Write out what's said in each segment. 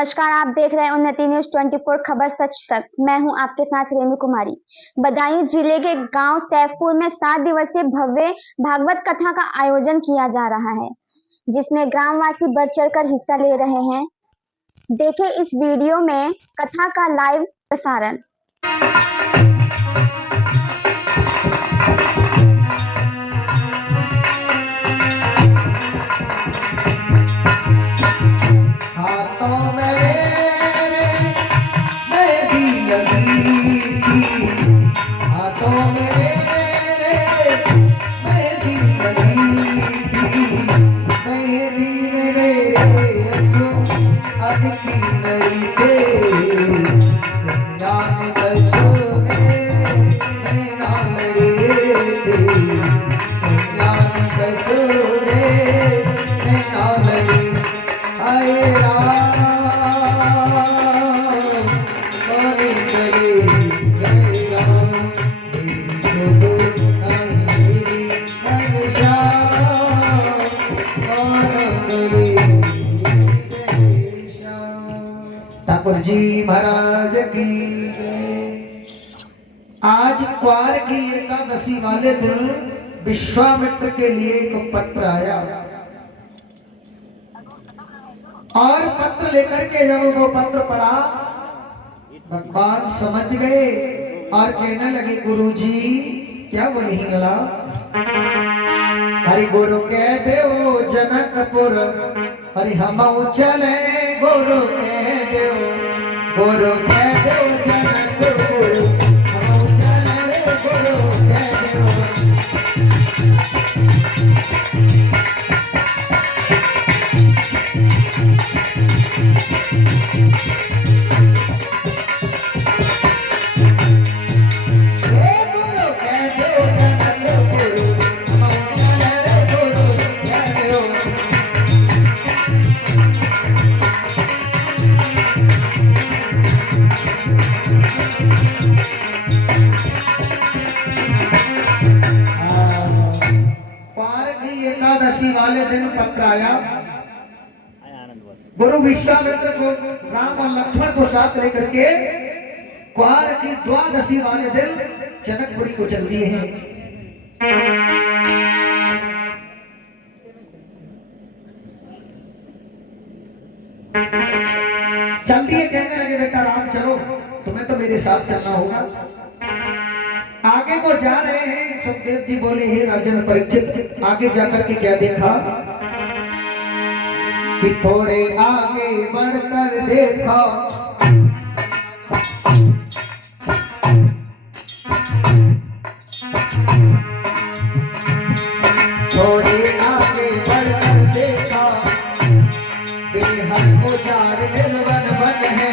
नमस्कार, आप देख रहे हैं उन्नति न्यूज 24 खबर सच तक। मैं हूं आपके साथ रेणु कुमारी। बदायूं जिले के गांव सैफपुर में 7 दिवसीय भव्य भागवत कथा का आयोजन किया जा रहा है, जिसमें ग्रामवासी बढ़ चढ़कर हिस्सा ले रहे हैं। देखें इस वीडियो में कथा का लाइव प्रसारण। ठाकुर जी महाराज की आज क्वार की एकादशी वाले दिन विश्वामित्र के लिए एक पत्र आया और पत्र लेकर के जब वो पत्र पढ़ा, भगवान समझ गए और कहने लगे गुरुजी क्या बोले ही गला हरि गुरु कह दो जनकपुर हरि हम चले गुरु कह दो गुरु कह दो जनकपुर हम चले गुरु कह दो। एकादशी वाले दिन पत्र आया, गुरु विश्वामित्र को राम और लक्ष्मण को साथ लेकर के क्वार की द्वादशी वाले दिन जनकपुरी को चल दिए हैं। चल दिए, कहने लगे बेटा राम चलो, तुम्हें तो मेरे साथ चलना होगा। आगे को जा रहे हैं, सुखदेव जी बोले हे राजन परीक्षित आगे जाकर के क्या देखा कि थोड़े आगे बढ़कर देखा थोड़े आगे बढ़कर देखा बेहद उजाड़ निर्वन वन है,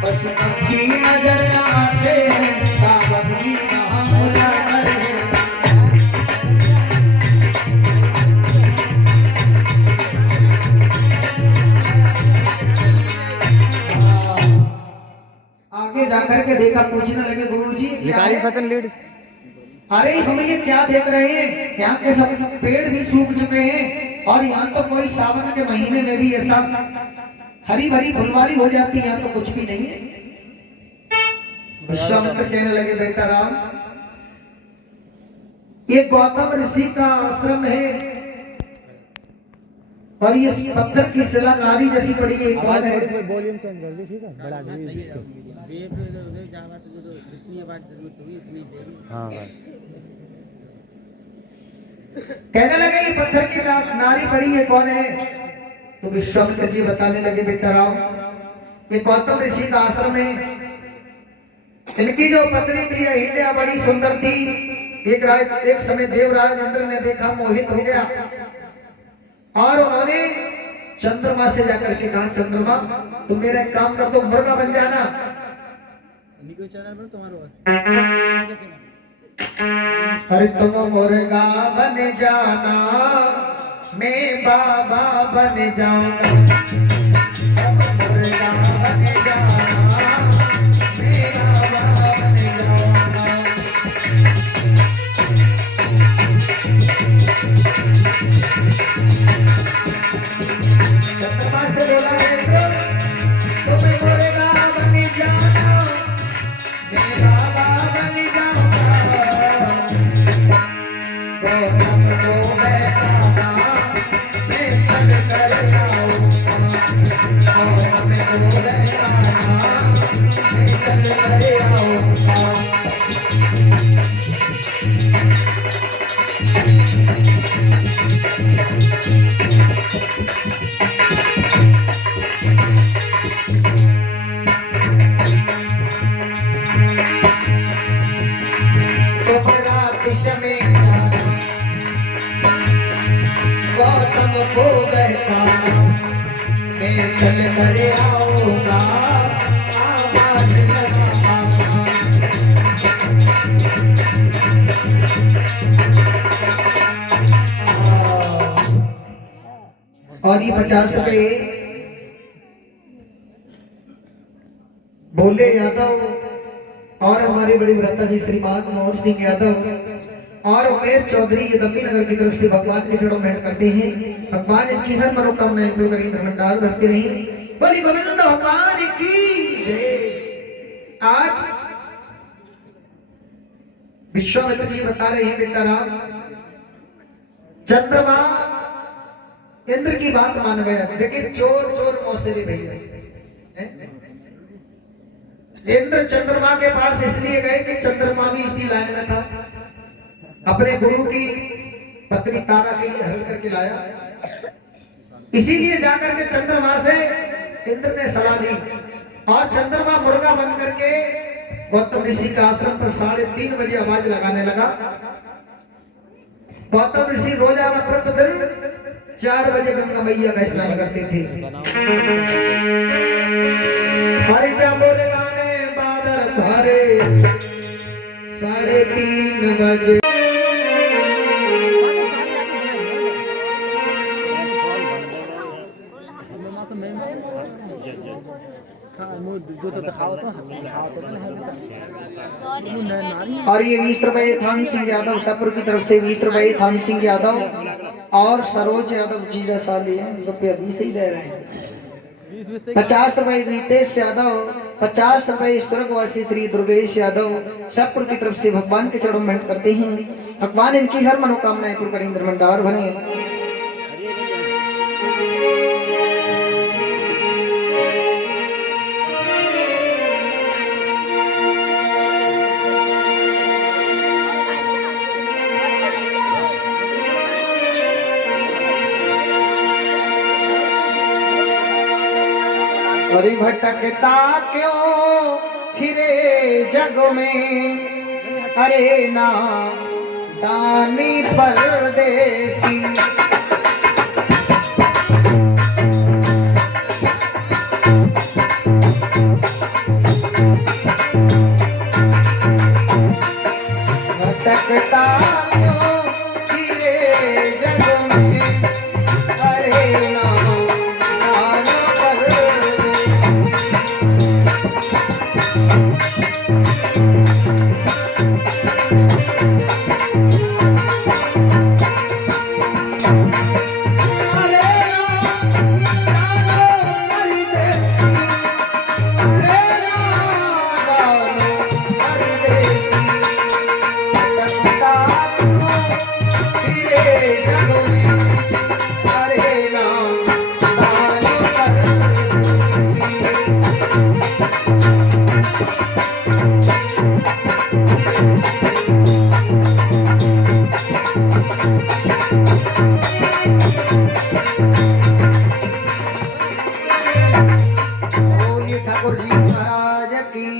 बस पक्षी नजर आते हैं सावन की आगे जाकर के देखा, पूछने लगे गुरुजी अरे हम ये क्या देख रहे हैं, यहाँ के सब पेड़ भी सूख चुके हैं और यहाँ तो कोई सावन के महीने में भी ऐसा हरी भरी फुलवारी हो जाती है, यहाँ तो कुछ भी नहीं है। विश्वामित्र कहने लगे बेटा राम ये गौतम ऋषि का आश्रम है और ये पत्थर की शिला नारी जैसी पड़ी है। कौन है? वॉल्यूम चेंज कर दी, ठीक है, बढ़ा दी। हाँ कहने लगे ये पत्थर की नारी पड़ी है, कौन है? तो विश्वामित्र जी बताने लगे बेटा राम ये गौतम ऋषि का आश्रम है, इनकी जो पत्नी थी अहिल्या बड़ी सुंदर थी। एक समय देवराज इंद्र ने देखा, मोहित हो गया और उन्होंने चंद्रमा से जाकर के कहा चंद्रमा तुम मेरा एक काम कर दो, मुर्गा बन जाना। अरे तुम मुर्गा बन जाना मैं बाबा बन जाऊंगा, मुर्गा बन जाना मैं बाबा बन जाऊंगा। दर्शन करे आऊंगा आवाज लगाऊंगा। और ये 50 रुपए भोले यादव और हमारे बड़े भ्राता जी श्रीमान मनोहर सिंह यादव और उमेश चौधरी ये दम्मी नगर की तरफ से भगवान के चरणों में करते हैं। भगवान इनकी हर मनोकामनाएं पूर्ण करें, भंडार भरते रहे। बोली गोविंद भगवान की जय। आज विश्वामित्र जी बता रहे हैं बेटा राम, चंद्रमा इंद्र की बात मान गया। देखिए चोर चोर मौसेरे भैया, इंद्र चंद्रमा के पास इसलिए गए कि चंद्रमा भी इसी लाइन में था। अपने गुरु की पत्नी तारा के लिए हल करके लाया, इसीलिए जाकर के चंद्रमा से इंद्र ने सलाह दी और चंद्रमा मुर्गा बन करके गौतम ऋषि का आश्रम पर 3:30 बजे आवाज लगाने लगा। गौतम ऋषि रोजाना प्रतिदिन 4 बजे गंगा मैया का स्नान करते थे। हरे चाबोले गाने बादल भरे 3:30 बजे। और ये 20 रुपए थान सिंह यादव शाहपुर की तरफ से 20 रुपए थान सिंह यादव और सरोज यादव जीजा साली है, रुपया 20 ही दे रहे हैं। 50 रुपए रितेश यादव, 50 रुपए स्वर्गवासी श्री दुर्गेश यादव शाहपुर की तरफ से भगवान के चरणों में करते हैं। भगवान इनकी हर मनोकामनाएं पूर्ण करें, भंडार बने। हरि भटकता क्यों फिरे जग में, अरे ना दानी परदेसी। भटकता क्यों फिरे जग में, अरे ना ठाकुर जी महाराज की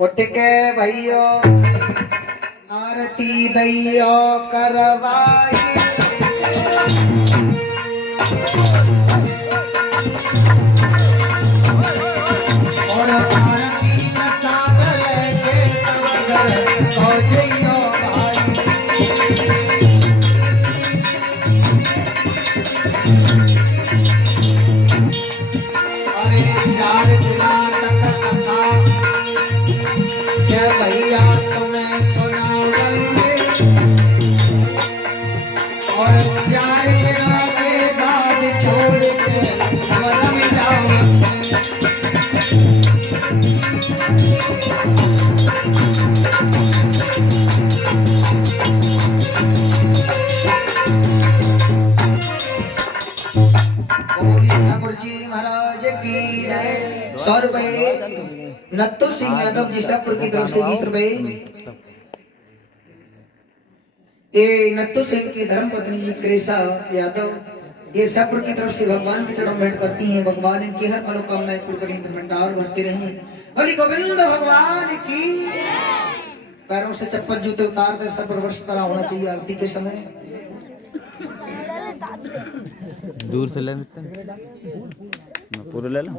उठ के भैयो आरती दैयो करवाई, और आरती सागर के सागर पहुंचइयो भाई। भैया तुम्हें सुनाऊंगे और 4 दिनों के बाद छोड़ के वन में जाऊंगा। ठाकुर जी महाराज की जय। 100 रुपए नत्थु सिंह यादव जी शाहपुर की तरफ से 20 रुपए। ये नत्थु सिंह की धर्म पत्नी जी कृषा यादव, ये शाहपुर की तरफ से भगवान के चरणों में करती हैं। भगवान इनकी हर मनोकामनाएं पूर्ण करें, भंडार भरते रहें। बोली गोविंद भगवान की। पैरों से चप्पल जूते उतार दे, स्तर पर वर्ष करा होना चाहिए आरती के समय। दूर से ले लेते हैं, पूरे ले लो।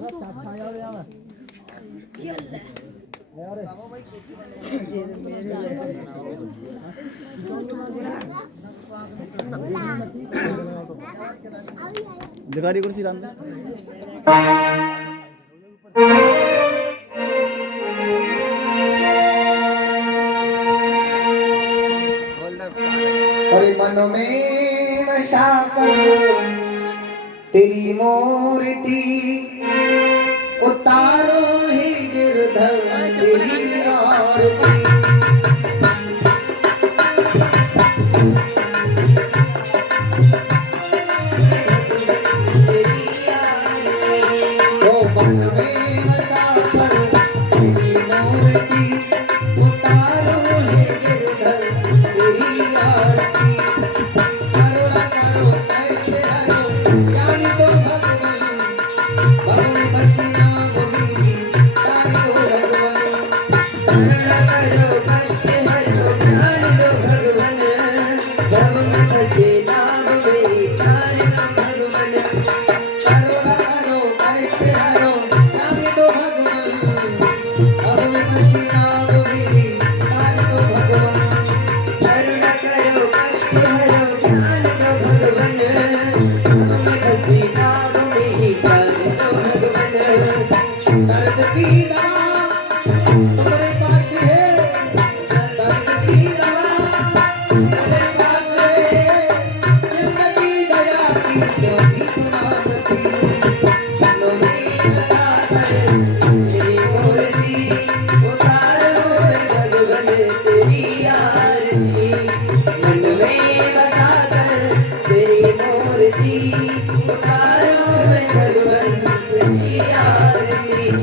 दिखा रही कुर्सी राम और मन में बसा कर तेरी मूर्ति उतारो ही गिरधर तेरी आरती। ओ मन में बसा कर तेरी मूर्ति उतारो ही गिरधर तेरी आरती। करुणा करो कैसे हरो ज्ञानी तो भगवान बहु बसिना गोविंदी ज्ञानी तो भगवान। करुणा करो कष्ट हरो ज्ञानी तो भगवान बहु बसिना गोविंदी ज्ञानी तो भगवान। करुणा करो कैसे हरो ज्ञानी तो भगवान बहु बसिना गोविंदी ज्ञानी तो भगवान। करुणा करो कष्ट हरो ज्ञानी तो भगवान बहु बसिना गोविंदी ज्ञानी तो भगवान। दर्द की दवा तुम्हारे पास है, दर्द की दवा तुम्हारे पास है, जिंदगी दया की ज्योति सुनाती। मनों में बसा कर तेरी मूर्ति उतारो भगवान तेरी आरती। मन में बसा कर तेरी मूर्ति उतारो भगवान तेरी आरती।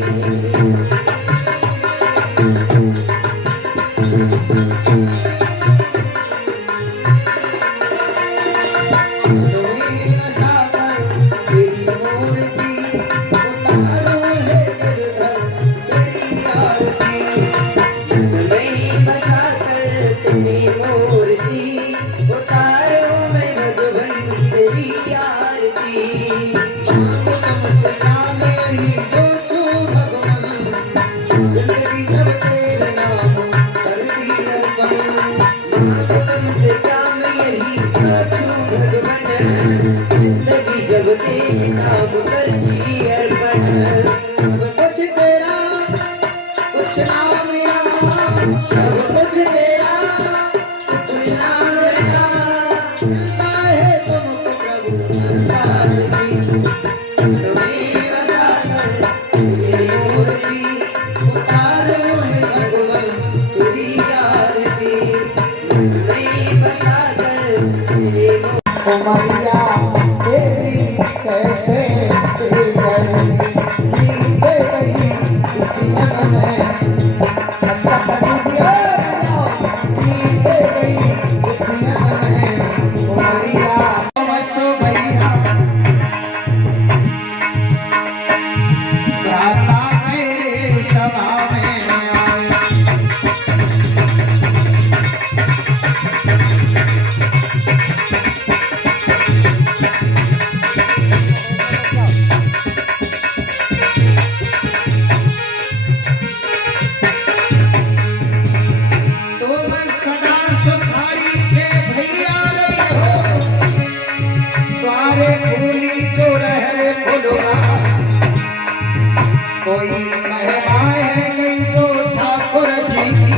कोई महिमा है नहीं जो ठाकुर जी की,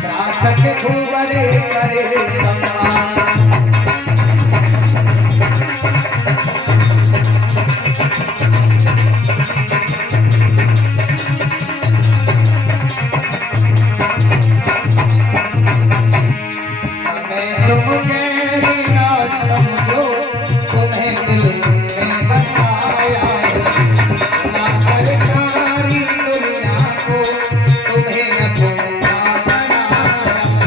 प्रातः भूवरे करे सम्मान। हमें तुमके बिना समझो तुम्हें दिल में बसाया है, ना सरकारी दुनिया को तुम्हें अपना बनाया है।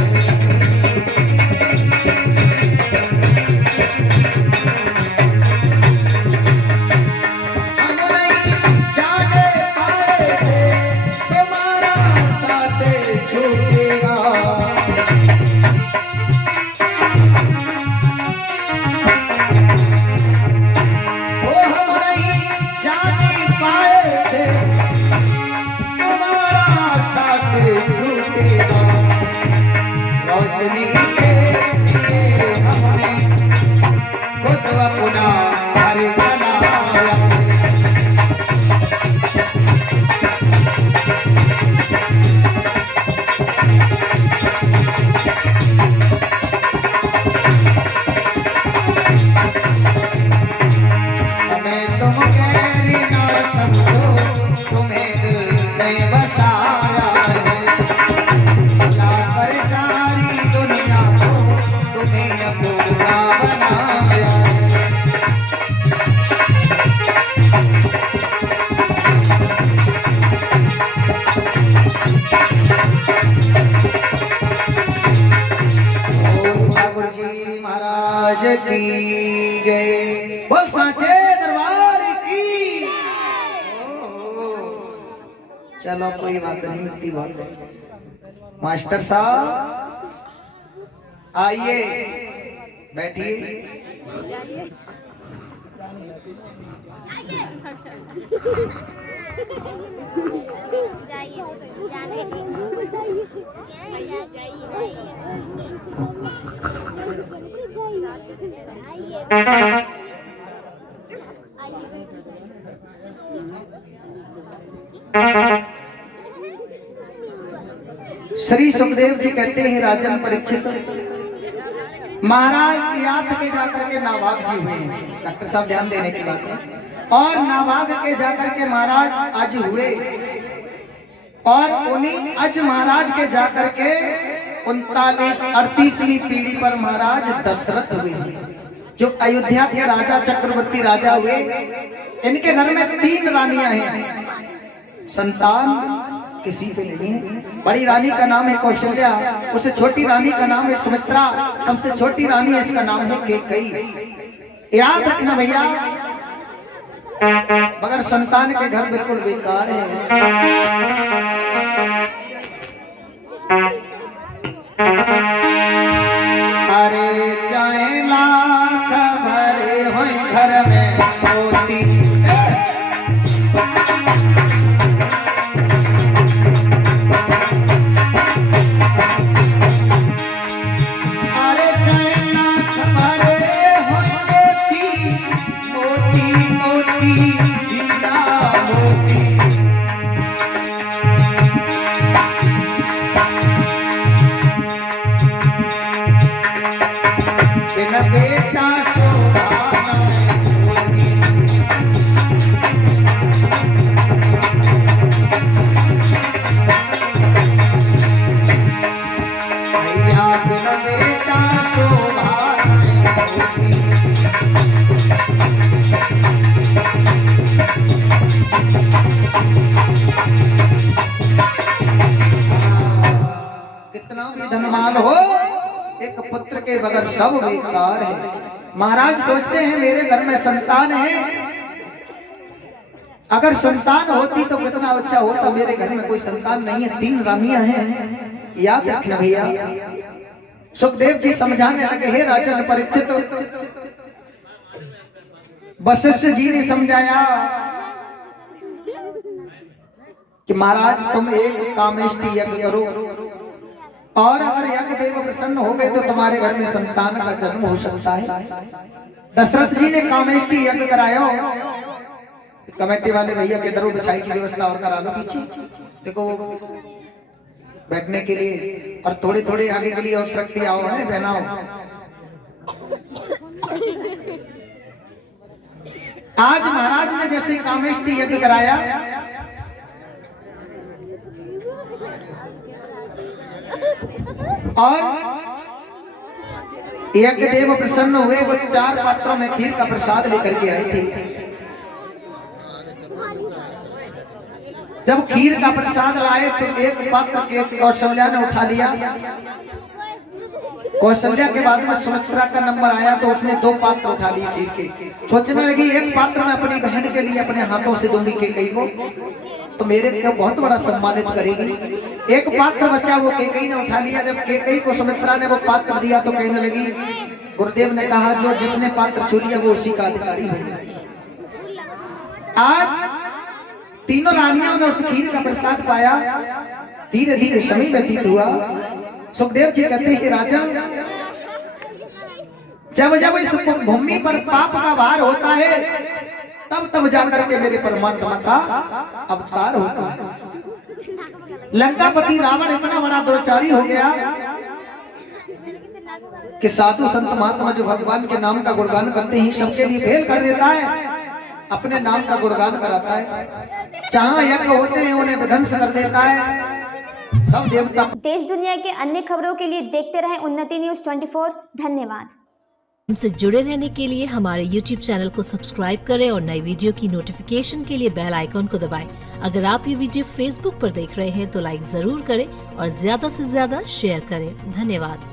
हम नहीं नहीं जाने पाए थे, तुम्हारा साथ छूटेगा। रोशनी के लिए हमने खुद अपना घर जलाया। महाराज की जय। बोल साचे दरबार की। चलो कोई बात नहीं, इतनी बात। मास्टर साहब आइए, बैठिए। श्री सुखदेव जी कहते हैं, राजन परीक्षित, महाराज याद के जाकर के नाभाग जी हुए। डॉक्टर साहब ध्यान देने की बात है। और नाभाग के जाकर के महाराज आज हुए, और उन्हीं अज महाराज के जाकर के 39-38वीं पीढ़ी पर महाराज दशरथ हुए, जो अयोध्या के राजा चक्रवर्ती राजा हुए। इनके घर में 3 रानियां हैं, संतान किसी पे नहीं है। बड़ी रानी का नाम है कौशल्या, उससे छोटी रानी का नाम है सुमित्रा, सबसे छोटी रानी है इसका नाम है कैकेयी। याद रखना भैया, मगर संतान के घर बिल्कुल बेकार है। अरे चाहे लाख भरे हो घर में मोती, बेटा शोभाना भैया, बिना बेटा शोभाना। कितना भी धनवान हो, एक पुत्र के बगैर सब बेकार है। महाराज सोचते हैं मेरे घर में संतान है, अगर संतान होती तो कितना अच्छा होता। मेरे घर में कोई संतान नहीं है, 3 रानियां हैं। याद रखना भैया। सुखदेव जी समझाने लगे, हे राजन परीक्षित, वशिष्ठ जी ने समझाया कि महाराज तुम एक कामेष्टि यज्ञ करो, और अगर यज्ञ देव प्रसन्न हो गए तो तुम्हारे घर में संतान का जन्म हो सकता है। दशरथ जी ने कामेष्टि यज्ञ कराया। कमेटी वाले भैया के दरो बिछाई की व्यवस्था और करा लो पीछे, देखो बैठने के लिए, और थोड़े थोड़े आगे के लिए और शक्ति आओ है बहनाओ। आज महाराज ने जैसे कामेष्टि यज्ञ कराया, और यज्ञ देव प्रसन्न हुए। वो 4 पात्रों में खीर का प्रसाद लेकर के आए थे। जब खीर का प्रसाद लाए तो एक पात्र के कौशल्या ने उठा लिया। कौशल्या के बाद में सुमित्रा का नंबर आया तो उसने 2 पात्र उठा लिए खीर के। सोचने लगी एक पात्र मैं अपनी बहन के लिए अपने हाथों से दूंगी कैकेयी को, तो मेरे को बहुत बड़ा सम्मानित करेगी। एक पात्र बच्चा वो कैकेयी ने उठा लिया। जब कैकेयी को सुमित्रा ने वो पात्र दिया तो कहने लगी, गुरुदेव ने कहा जो जिसने पात्र छू लिया वो उसी का अधिकारी होगा। आज तीनों रानियों ने उस खीर का प्रसाद पाया। धीरे धीरे समय व्यतीत हुआ। सुखदेव जी कहते हैं राजन, जब जब इस भूमि पर पाप का भार होता है तब तब जाकर के मेरे परमात्मा का अवतार होता है। लंकापति रावण इतना बड़ा दुराचारी हो गया कि साधु संत महात्मा जो भगवान के नाम का गुणगान करते हैं सबके लिए फेल कर देता है, अपने नाम का गुणगान कराता है। जहां यज्ञ होते हैं उन्हें विध्वंस कर देता है। सब देवता। देश दुनिया के अन्य खबरों के लिए देखते रहें उन्नति न्यूज़ 24। धन्यवाद। हमसे जुड़े रहने के लिए हमारे YouTube चैनल को सब्सक्राइब करें और नई वीडियो की नोटिफिकेशन के लिए बेल आइकॉन को दबाएं। अगर आप ये वीडियो Facebook पर देख रहे हैं तो लाइक जरूर करें और ज्यादा से ज्यादा शेयर करें। धन्यवाद।